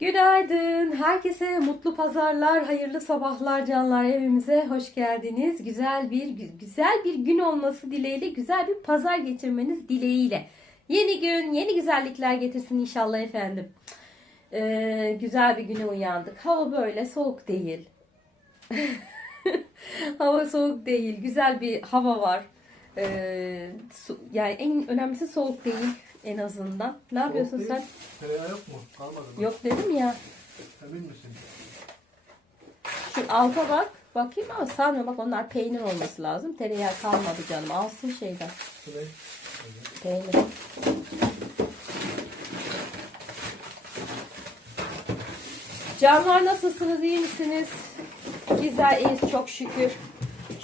Günaydın. Herkese mutlu pazarlar, hayırlı sabahlar canlar. Evimize hoş geldiniz. Güzel bir güzel bir gün olması dileğiyle, güzel bir pazar geçirmeniz dileğiyle. Yeni gün, yeni güzellikler getirsin inşallah efendim. Ee, güzel bir güne uyandık. Hava böyle soğuk değil. hava soğuk değil. Güzel bir hava var. Ee, yani en önemlisi soğuk değil en azından. Ne yapıyorsun Soğuk sen? değil. Tereyağı yok mu? Kalmadı mı? Yok dedim ya. Emin misin? Şu alta bak. Bakayım ama sanmıyorum. Bak onlar peynir olması lazım. Tereyağı kalmadı canım. Alsın şeyden. Peynir. Canlar nasılsınız? iyi misiniz? Bizler iyiyiz çok şükür.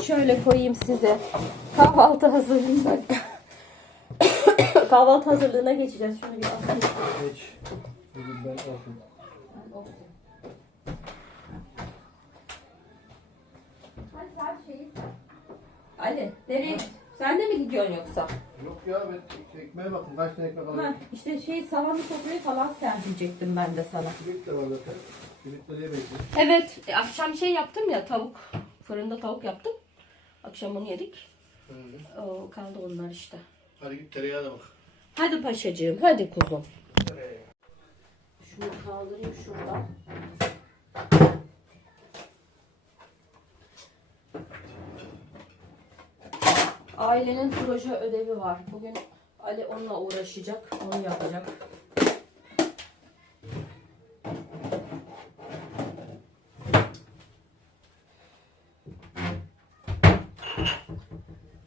Şöyle koyayım size. Kahvaltı hazırlığına. Kahvaltı hazırlığına geçeceğiz. Şunu bir atayım. Geç. Bugün ben aldım. Ali nereye? Sen de mi gidiyorsun yoksa? Yok ya ben ekmeğe bakın. Kaç tane ekmek Ha, alayım? işte şey salamı sofrayı falan serpecektim ben de sana. Kilit de var zaten. Kilitleri bekliyor. Evet e, akşam şey yaptım ya tavuk. Fırında tavuk yaptım. Akşam onu yedik. Öyle. O, kaldı onlar işte. Hadi git tereyağı da bak. Hadi paşacığım hadi kuzum. Şunu kaldırayım şuradan. Ailenin proje ödevi var. Bugün Ali onunla uğraşacak. Onu yapacak.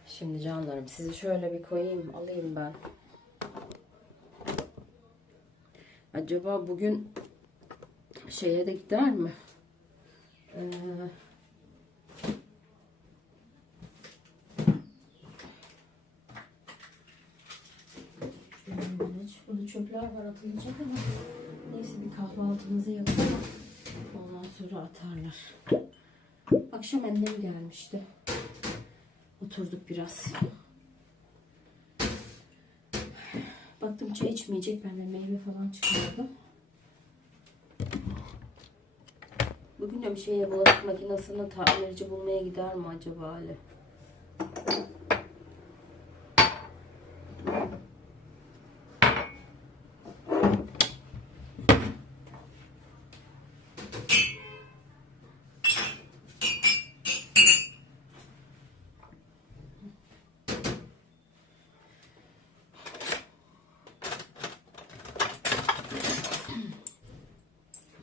Şimdi canlarım sizi şöyle bir koyayım alayım ben. Acaba bugün şeye de gider mi? Ee, Burada çöpler var atılacak ama neyse bir kahvaltımızı yapalım. Ondan sonra atarlar. Akşam annem gelmişti. Oturduk biraz. Baktım çay içmeyecek. Ben de meyve falan çıkardım. Bugün de bir şey bulaşık makinesini tamirci bulmaya gider mi acaba Ali?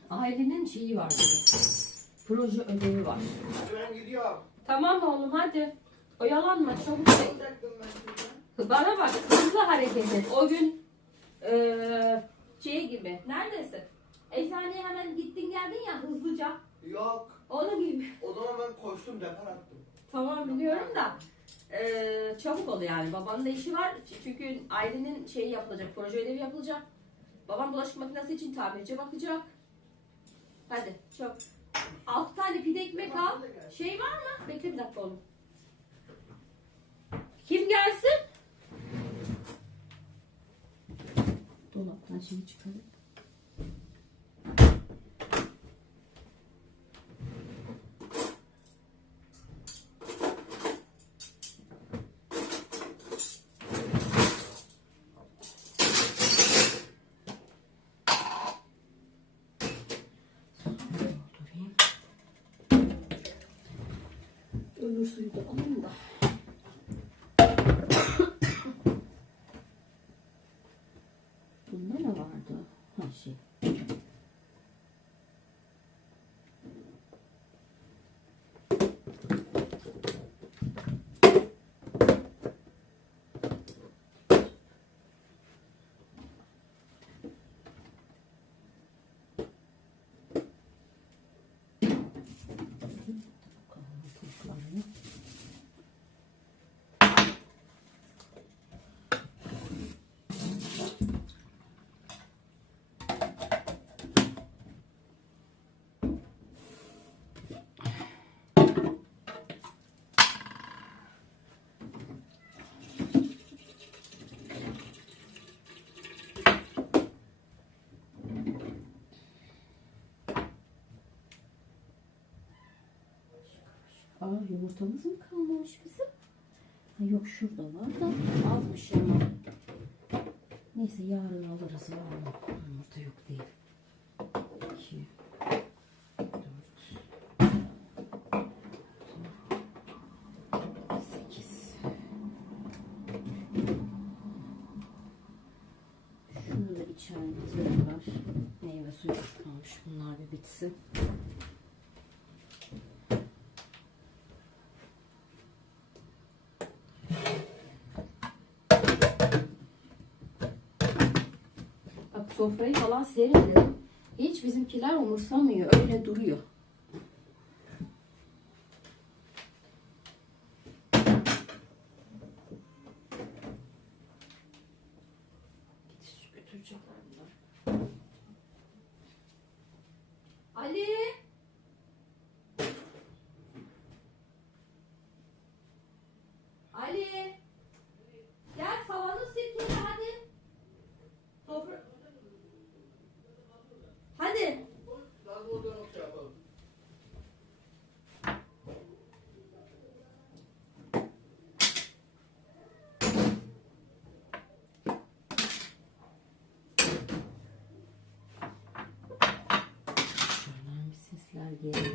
Ailenin şeyi var dedi. Proje ödevi var. Ben gidiyorum. Tamam oğlum hadi. Oyalanma çabuk ol. Bana bak hızlı hareket et. O gün eee şey gibi. Neredesin? Eczaneye hemen gittin geldin ya hızlıca. Yok. Onu gibi. O zaman ben koştum depar attım. Tamam biliyorum da eee, çabuk ol yani. Babanın da işi var. Çünkü ailenin şeyi yapılacak. Proje ödevi yapılacak. Babam bulaşık makinesi için tamirci bakacak. Hadi çabuk. Altı tane pide ekmek al. Şey var mı? Bekle bir dakika oğlum. Kim gelsin? Dolaptan şeyi çıkarıp. Öbür suyu da alayım da. Bunda Aa yumurtamız mı kalmamış bizim? Ha, yok şurada var da azmış ama. Neyse yarın alırız. Yumurta yok değil. 2 4 8 Şunu da içerimizde var. Meyve suyu kalmış. Bunlar bir bitsin. Bak sofrayı falan serinledim. Hiç bizimkiler umursamıyor. Öyle duruyor. Gidiş götürecekler bunlar. Ali! Ali! Gel savanı sirkele hadi. Sofra... Hadi. Daha da oradan şey yapalım. Şuradan bir sesler geliyor.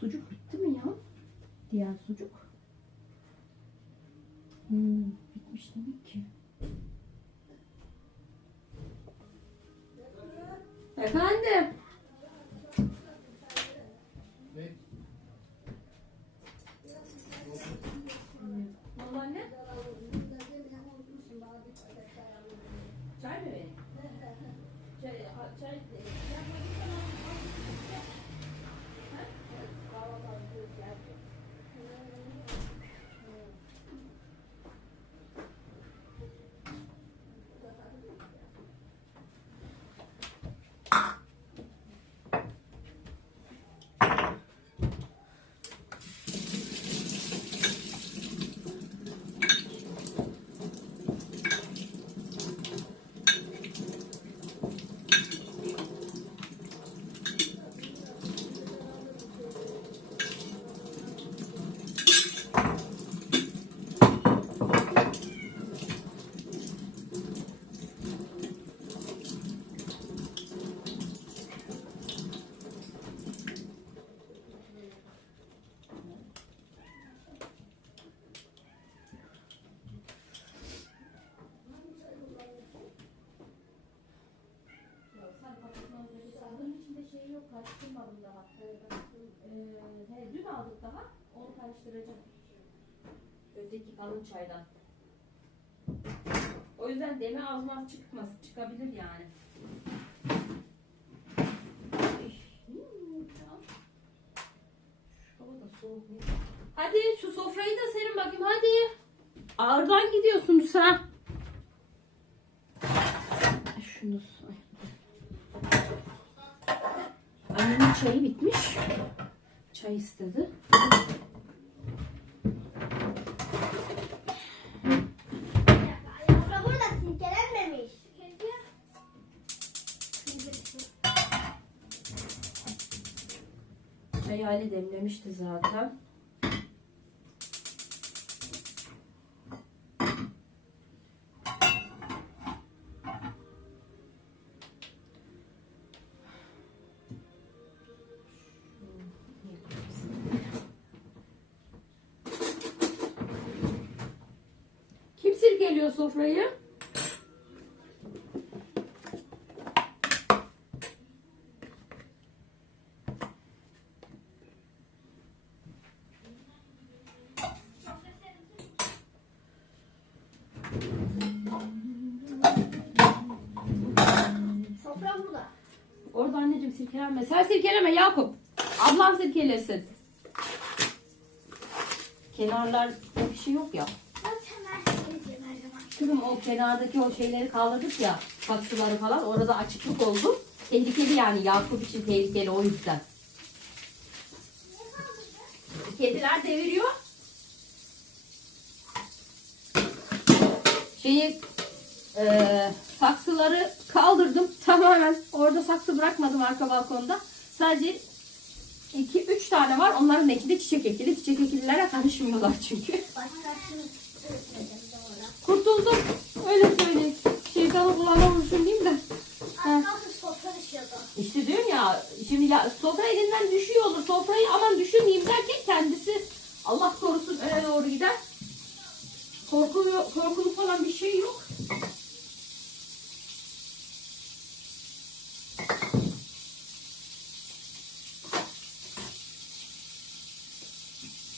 Sucuk bitti mi ya? Diğer sucuk. Hmm, bitmiş demek ki. Efendim? Ne? Vallahi anne. Çay mı vereyim? Çay, çay. Sandığın içinde şey yok, karıştırmadım daha. Ee, he, dün aldık daha, onu karıştıracağım. Öteki kalın çaydan. O yüzden deme azmaz çıkmaz, çıkabilir yani. Hadi şu sofrayı da serin bakayım hadi. Ağırdan gidiyorsunuz ha. Şunu ay. Annemin çayı bitmiş. Çay istedi. Çayı Ali demlemişti zaten. Sofrayı? Sofra burada. Orada anneciğim sirkelenme. Sen sirkeleme Yakup. Ablam sirkelesin. Kenarlarda bir şey yok ya. Ben hemen sileceğim Şunun o kenardaki o şeyleri kaldırdık ya saksıları falan orada açıklık oldu. Tehlikeli yani Yakup için tehlikeli o yüzden. Kediler deviriyor. Şeyi e, saksıları kaldırdım tamamen. Orada saksı bırakmadım arka balkonda. Sadece 2-3 tane var. Onların da çiçek ekili. Çiçek ekililere karışmıyorlar çünkü. Başka Kurtuldum. Öyle söyleyeyim. Şeytanı kulağına vuruşum diyeyim de. Arkası sofra düşüyordu. İşte diyorum ya şimdi ya, sofra elinden düşüyor olur. Sofrayı aman düşürmeyeyim derken kendisi Allah korusun öne doğru gider. Korku, korkulu falan bir şey yok.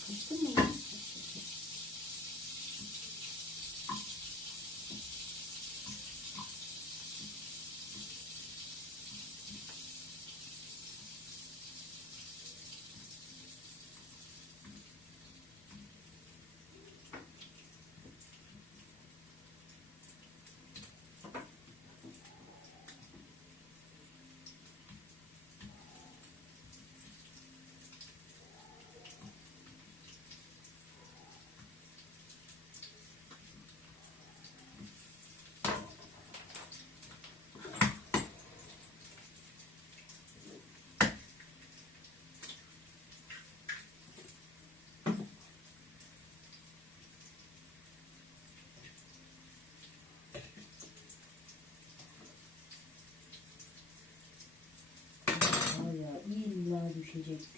Kaçtın mı ya? Var ya şimdi düşecek.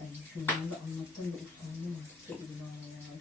Ay şunları da anlattan da utandım artık İlhan ya.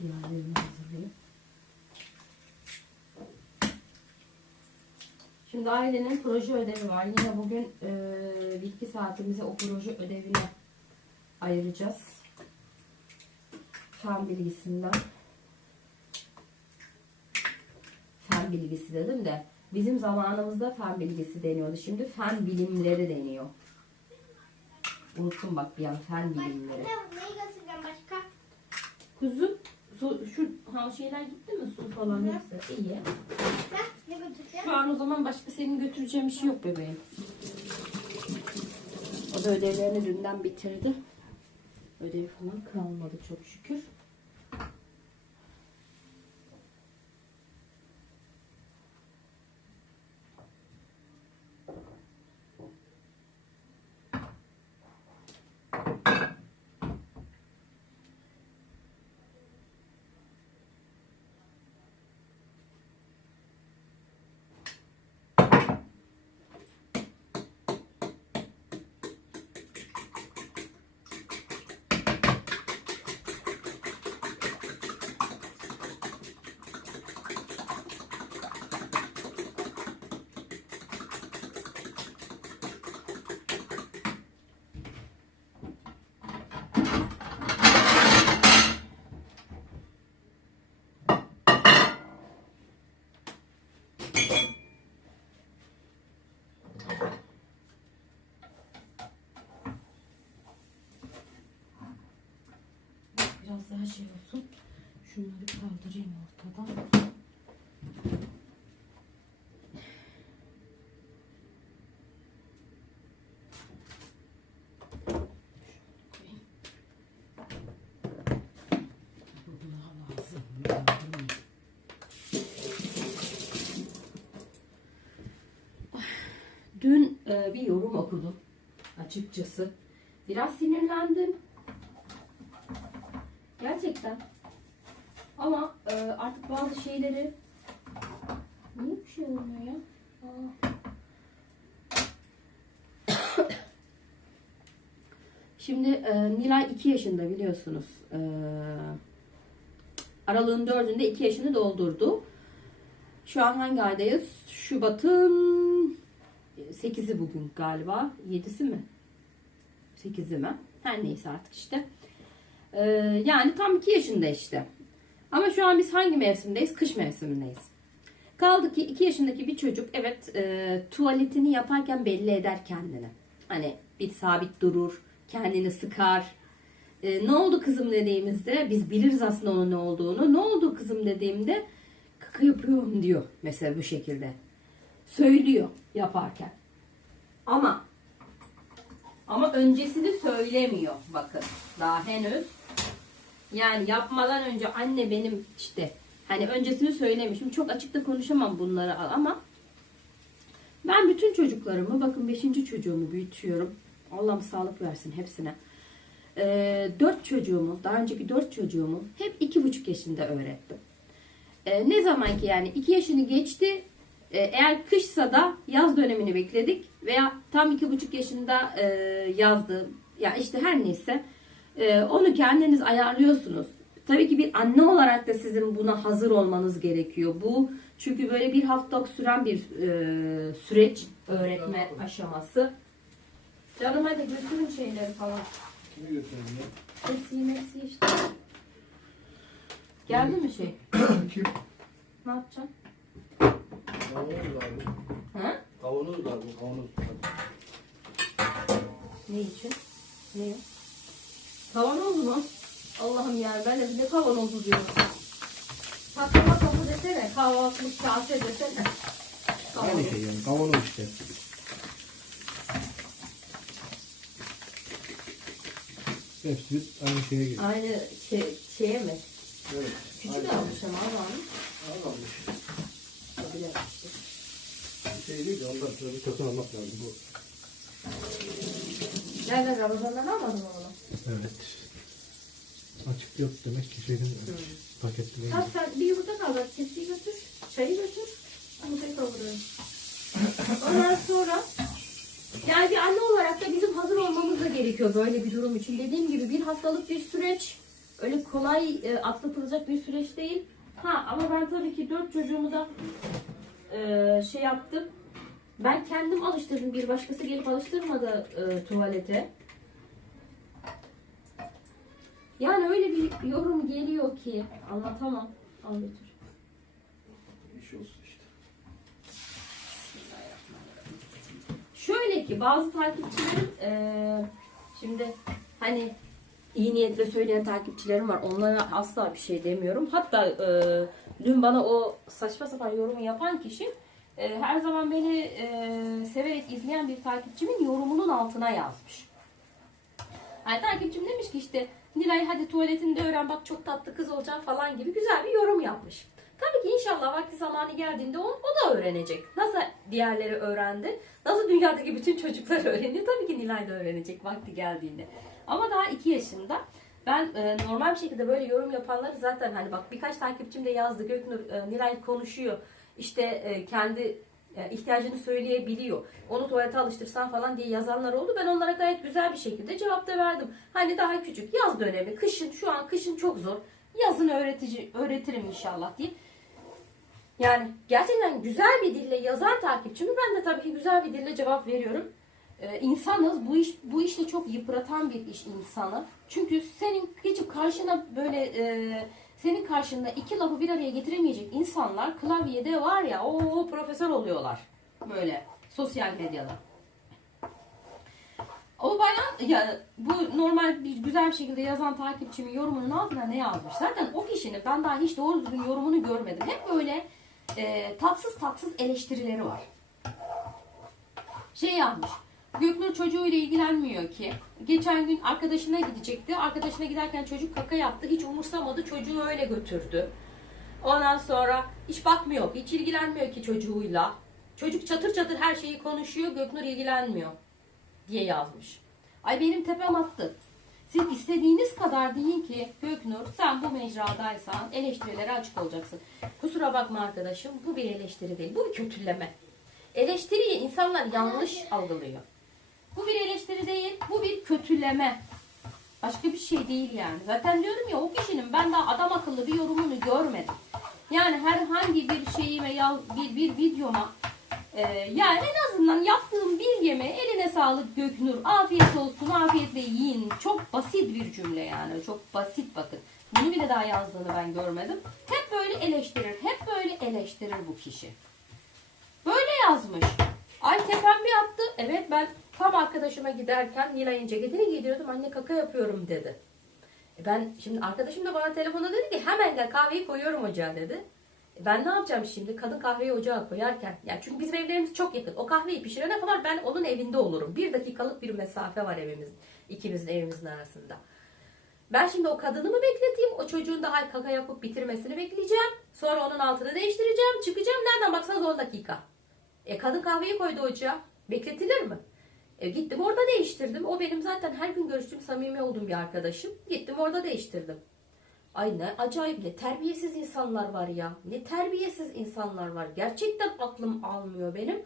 Diğerlerini hazırlayayım. Şimdi ailenin proje ödevi var. Yine bugün e, bir iki saatimizi o proje ödevine ayıracağız. Fen bilgisinden. Fen bilgisi dedim de bizim zamanımızda fen bilgisi deniyordu. Şimdi fen bilimleri deniyor. Unuttum bak bir an fen bilimleri. Neyi götüreceğim başka? Kuzum su, şu ha şeyler gitti mi su falan hepsi iyi. Ne götüreceğim? Şu an o zaman başka senin götüreceğin bir şey yok bebeğim. O da ödevlerini dünden bitirdi. Ödev falan kalmadı çok şükür. Daha şey olsun. Şunları kaldırayım ortadan. Dün e, bir yorum okudum açıkçası. Biraz sinirlendim. Gerçekten. Ama e, artık bazı şeyleri niye bir şey olmuyor ya? Şimdi e, Nilay 2 yaşında biliyorsunuz. E, aralığın 4'ünde 2 yaşını doldurdu. Şu an hangi aydayız? Şubat'ın 8'i bugün galiba. 7'si mi? 8'i mi? Her neyse artık işte. Ee, yani tam 2 yaşında işte. Ama şu an biz hangi mevsimdeyiz? Kış mevsimindeyiz. Kaldı ki 2 yaşındaki bir çocuk evet e, tuvaletini yaparken belli eder kendini. Hani bir sabit durur, kendini sıkar. E, ne oldu kızım dediğimizde biz biliriz aslında onun ne olduğunu. Ne oldu kızım dediğimde kaka yapıyorum diyor mesela bu şekilde. Söylüyor yaparken. Ama ama öncesini söylemiyor bakın. Daha henüz. Yani yapmadan önce anne benim işte hani öncesini söylemişim. Çok açıkta konuşamam bunları ama ben bütün çocuklarımı bakın 5. çocuğumu büyütüyorum. Allah'ım sağlık versin hepsine. Ee, 4 çocuğumu, daha önceki 4 çocuğumu hep iki buçuk yaşında öğrettim. Ee, ne zaman ki yani 2 yaşını geçti ee, eğer kışsa da yaz dönemini bekledik veya tam iki buçuk yaşında e, yazdı. Ya işte her neyse e, onu kendiniz ayarlıyorsunuz. Tabii ki bir anne olarak da sizin buna hazır olmanız gerekiyor. Bu çünkü böyle bir hafta süren bir e, süreç öğretme aşaması. Canım hadi götürün şeyleri falan. Kimi götürdün ya? Hepsi hepsi işte. Geldi mi şey? Kim? Ne yapacaksın? Kavanoz var bu. Ha? Kavanoz var bu kavanoz. Ne için? Ne? Kavanoz mu? Allah'ım ya ben de bir de kavanozu diyorum. Patlama kapı desene, kahvaltılık kase desene. Kavanoz. Aynı şey yani kavanoz işte. Hepsi aynı şeye geliyor. Aynı şey, şeye mi? Evet. Küçük aynı almış ama. Almamış. Tabii yapmıştı. Bir şey değil de ondan sonra bir takım almak lazım bu. Nereden Ramazan'dan almadın onu? Evet. Açık yok demek ki şeyden paketli değil. Tamam sen bir yumurta kaldır. Tepsiyi götür. Çayı götür. Yumurtayı kavuruyorum. Ondan sonra yani bir anne olarak da bizim hazır olmamız da gerekiyor böyle bir durum için. Dediğim gibi bir haftalık bir süreç. Öyle kolay e, atlatılacak bir süreç değil. Ha ama ben tabii ki dört çocuğumu da e, şey yaptım. Ben kendim alıştırdım. Bir başkası gelip alıştırmadı e, tuvalete. Yani öyle bir yorum geliyor ki anlatamam. Al götür. İş olsun işte. Şöyle ki bazı takipçilerim eee, şimdi hani iyi niyetle söyleyen takipçilerim var. Onlara asla bir şey demiyorum. Hatta eee, dün bana o saçma sapan yorumu yapan kişi eee, her zaman beni eee, severek izleyen bir takipçimin yorumunun altına yazmış. Yani takipçim demiş ki işte Nilay hadi tuvaletinde öğren bak çok tatlı kız olacaksın falan gibi güzel bir yorum yapmış. Tabii ki inşallah vakti zamanı geldiğinde o, o da öğrenecek. Nasıl diğerleri öğrendi? Nasıl dünyadaki bütün çocuklar öğreniyor? Tabii ki Nilay da öğrenecek vakti geldiğinde. Ama daha 2 yaşında. Ben e, normal bir şekilde böyle yorum yapanları zaten hani bak birkaç takipçim de yazdı. Göknur e, Nilay konuşuyor. İşte e, kendi e, ihtiyacını söyleyebiliyor. Onu tuvalete alıştırsan falan diye yazanlar oldu. Ben onlara gayet güzel bir şekilde cevap da verdim. Hani daha küçük yaz dönemi, kışın şu an kışın çok zor. Yazın öğretici öğretirim inşallah diye. Yani gerçekten güzel bir dille yazan takipçimi ben de tabii ki güzel bir dille cevap veriyorum. Ee, insanız bu iş bu işte çok yıpratan bir iş insanı. Çünkü senin geçip karşına böyle e, senin karşında iki lafı bir araya getiremeyecek insanlar klavyede var ya o profesör oluyorlar. Böyle sosyal medyada. O bayan ya bu normal bir güzel bir şekilde yazan takipçimin yorumunun altına ne yazmış? Zaten o kişinin ben daha hiç doğru düzgün yorumunu görmedim. Hep böyle e, tatsız tatsız eleştirileri var. Şey yazmış. Göknur çocuğuyla ilgilenmiyor ki. Geçen gün arkadaşına gidecekti. Arkadaşına giderken çocuk kaka yaptı. Hiç umursamadı. Çocuğu öyle götürdü. Ondan sonra hiç bakmıyor. Hiç ilgilenmiyor ki çocuğuyla. Çocuk çatır çatır her şeyi konuşuyor. Göknur ilgilenmiyor diye yazmış. Ay benim tepem attı. Siz istediğiniz kadar deyin ki Göknur sen bu mecradaysan eleştirilere açık olacaksın. Kusura bakma arkadaşım bu bir eleştiri değil. Bu bir kötüleme. Eleştiriyi insanlar yanlış algılıyor. Bu bir eleştiri değil, bu bir kötüleme. Başka bir şey değil yani. Zaten diyorum ya o kişinin ben daha adam akıllı bir yorumunu görmedim. Yani herhangi bir şeyime ya bir, bir videoma e, yani en azından yaptığım bir yemeğe eline sağlık Göknur. Afiyet olsun, afiyetle yiyin. Çok basit bir cümle yani. Çok basit bakın. Bunu bile daha yazdığını ben görmedim. Hep böyle eleştirir. Hep böyle eleştirir bu kişi. Böyle yazmış. Ay tepem bir attı. Evet ben tam arkadaşıma giderken Nilay'ın ceketini giydiriyordum. Anne kaka yapıyorum dedi. E ben şimdi arkadaşım da bana telefonda dedi ki hemen gel kahveyi koyuyorum ocağa dedi. E ben ne yapacağım şimdi? Kadın kahveyi ocağa koyarken. Yani çünkü bizim evlerimiz çok yakın. O kahveyi pişirene kadar ben onun evinde olurum. Bir dakikalık bir mesafe var evimizin. ikimizin evimizin arasında. Ben şimdi o kadını mı bekleteyim? O çocuğun da hay kaka yapıp bitirmesini bekleyeceğim. Sonra onun altını değiştireceğim. Çıkacağım. Nereden baksanız 10 dakika. E kadın kahveyi koydu ocağa. Bekletilir mi? E gittim orada değiştirdim. O benim zaten her gün görüştüğüm samimi olduğum bir arkadaşım. Gittim orada değiştirdim. Ay ne acayip ne terbiyesiz insanlar var ya. Ne terbiyesiz insanlar var. Gerçekten aklım almıyor benim.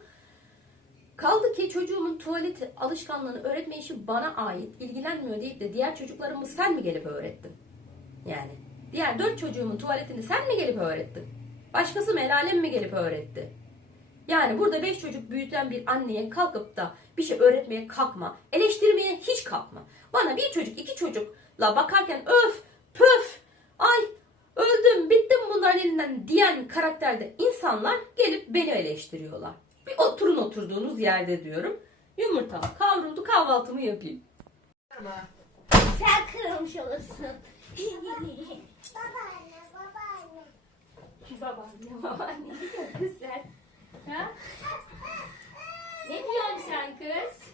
Kaldı ki çocuğumun tuvalet alışkanlığını öğretme işi bana ait. ilgilenmiyor deyip de diğer çocuklarımı sen mi gelip öğrettin? Yani diğer dört çocuğumun tuvaletini sen mi gelip öğrettin? Başkası mı el alem mi gelip öğretti? Yani burada beş çocuk büyüten bir anneye kalkıp da bir şey öğretmeye kalkma. Eleştirmeye hiç kalkma. Bana bir çocuk iki çocukla bakarken öf pöf ay öldüm bittim bunların elinden diyen karakterde insanlar gelip beni eleştiriyorlar. Bir oturun oturduğunuz yerde diyorum. Yumurta kavruldu kahvaltımı yapayım. Sen kırılmış olursun. babaanne, babaanne. Babaanne babaanne sen? Ne diyorsun sen kız?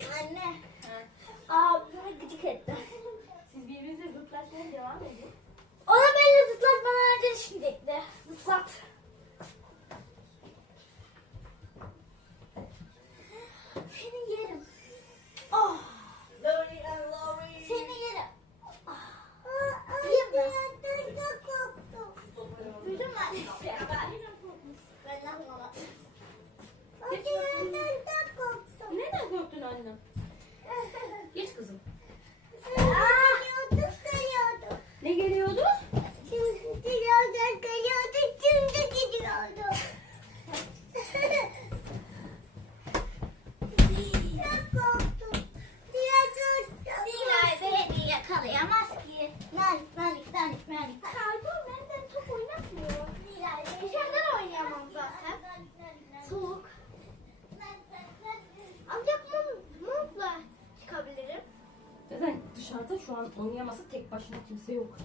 Oynayaması tek başına kimse yok.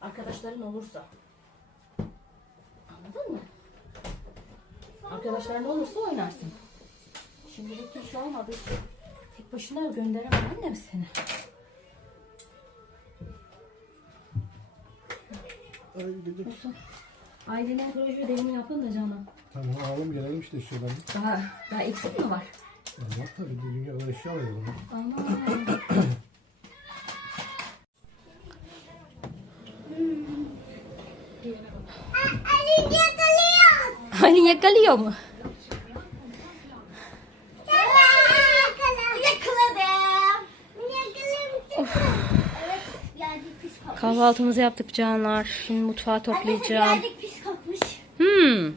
Arkadaşların olursa. Anladın mı? Arkadaşların olursa oynarsın. Şimdilik kimse olmadığı için tek başına gönderemem annem seni. Öyle dedik. Ailenin proje ödevini yapın da canım. Tamam alalım gelelim işte şuradan. Daha, daha eksik mi var? Ya var tabii dünya eşya alalım. Aman. Ali yakalıyor. Hani yakalıyor mu? Kahvaltımızı yaptık canlar. Şimdi mutfağı toplayacağım. Hmm.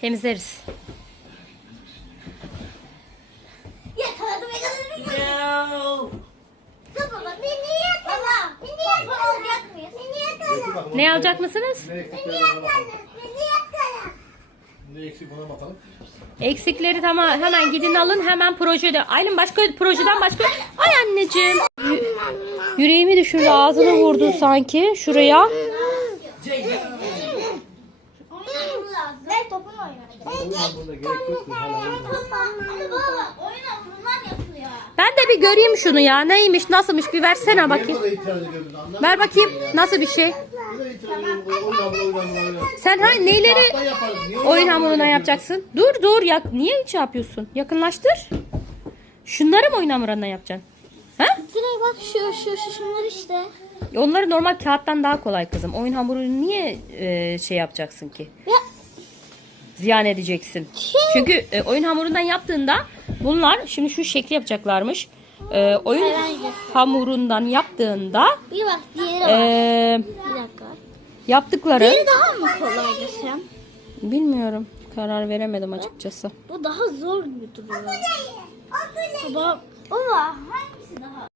Temizleriz. Yakaladım, yakaladım, yakaladım. Baba, beni yakala. Beni yakala. Ne alacak mısınız? Beni yakala. Beni yakala. Ne eksik ona bakalım. Eksikleri tamam hemen gidin alın hemen projede. Aylin başka projeden başka. Ay anneciğim. Yü- Yüreğimi düşürdü ağzını vurdu sanki şuraya. Ben de bir göreyim şunu ya. Neymiş nasılmış bir versene bakayım. Ver bakayım nasıl bir şey. Sen ha neyleri oyun hamuruna yapacaksın? Dur dur ya niye hiç yapıyorsun? Yakınlaştır. Şunları mı oyun hamuruna yapacaksın? Ha? Direkt bak şu şu şu şunlar işte. Onları normal kağıttan daha kolay kızım. Oyun hamurunu niye e, şey yapacaksın ki? Ya Ziyan edeceksin. Çünkü e, oyun hamurundan yaptığında bunlar şimdi şu şekli yapacaklarmış. E, oyun hamurundan yaptığında bir bak diğeri var. e, bir dakika. Yaptıkları Diğeri daha mı kolay desem? bilmiyorum. Karar veremedim açıkçası. Bu daha zor gibi duruyor. Baba, baba hangisi daha